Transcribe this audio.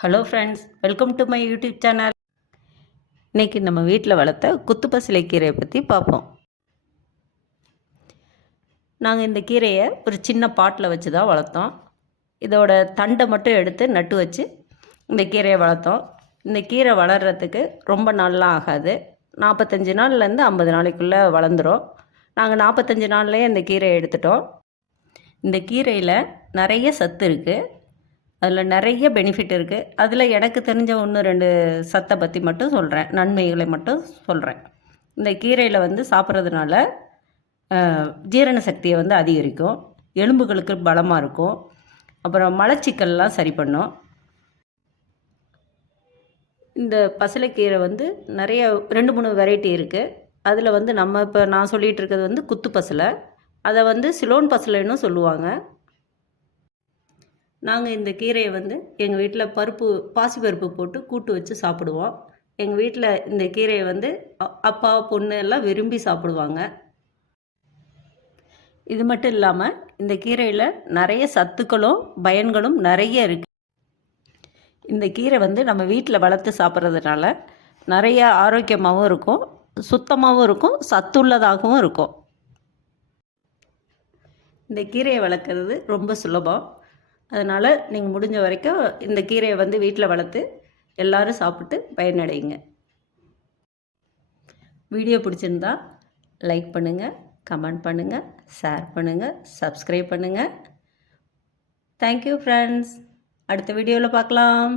Hello friends, welcome to my YouTube channel. இன்றைக்கி நம்ம வீட்டில் வளர்த்த குத்து பசலை கீரையை பற்றி பார்ப்போம். நாங்கள் இந்த கீரையை ஒரு சின்ன பாட்டில் வச்சு தான் வளர்த்தோம். இதோட தண்டை மட்டும் எடுத்து நட்டு வச்சு இந்த கீரையை வளர்த்தோம். இந்த கீரை வளர்கிறதுக்கு ரொம்ப நாள்லாம் ஆகாது. 45 நாள்லேருந்து 50 நாளைக்குள்ளே வளர்ந்துடும். நாங்கள் 45 நாள்லேயே இந்த கீரையை எடுத்துட்டோம். இந்த கீரையில் நிறைய சத்து இருக்குது. அதில் நிறைய பெனிஃபிட் இருக்குது. அதில் எனக்கு தெரிஞ்ச 1-2 சத்தை பற்றி மட்டும் சொல்கிறேன், நன்மைகளை மட்டும் சொல்கிறேன். இந்த கீரையில் வந்து சாப்பிட்றதுனால ஜீரண சக்தியை வந்து அதிகரிக்கும், எலும்புகளுக்கு பலமாக இருக்கும், அப்புறம் மலச்சிக்கல்லாம் சரி பண்ணும். இந்த பசலைக்கீரை வந்து நிறைய 2-3 வெரைட்டி இருக்குது. அதில் வந்து இப்போ நான் சொல்லிகிட்டு இருக்கிறது வந்து குத்து பசலை. அதை வந்து சிலோன் பசலைன்னு சொல்லுவாங்க. நாங்கள் இந்த கீரையை வந்து எங்கள் வீட்டில் பாசிப்பருப்பு போட்டு கூட்டு வச்சு சாப்பிடுவோம். எங்கள் வீட்டில் இந்த கீரையை வந்து அப்பா பொண்ணு எல்லாம் விரும்பி சாப்பிடுவாங்க. இது மட்டும் இல்லாமல் இந்த கீரையில் நிறைய சத்துக்களும் பயன்களும் நிறைய இருக்குது. இந்த கீரை வந்து நம்ம வீட்டில் வளர்த்து சாப்பிட்றதுனால நிறைய ஆரோக்கியமாகவும் இருக்கும், சுத்தமாகவும் இருக்கும், சத்துள்ளதாகவும் இருக்கும். இந்த கீரையை வளர்க்குறது ரொம்ப சுலபம். அதனால் நீங்கள் முடிஞ்ச வரைக்கும் இந்த கீரையை வந்து வீட்டில் வளர்த்து எல்லோரும் சாப்பிட்டு பயனடையுங்க. வீடியோ பிடிச்சிருந்தா லைக் பண்ணுங்கள், கமெண்ட் பண்ணுங்கள், ஷேர் பண்ணுங்கள், சப்ஸ்கிரைப் பண்ணுங்கள். Thank you friends. அடுத்த வீடியோவில் பார்க்கலாம்.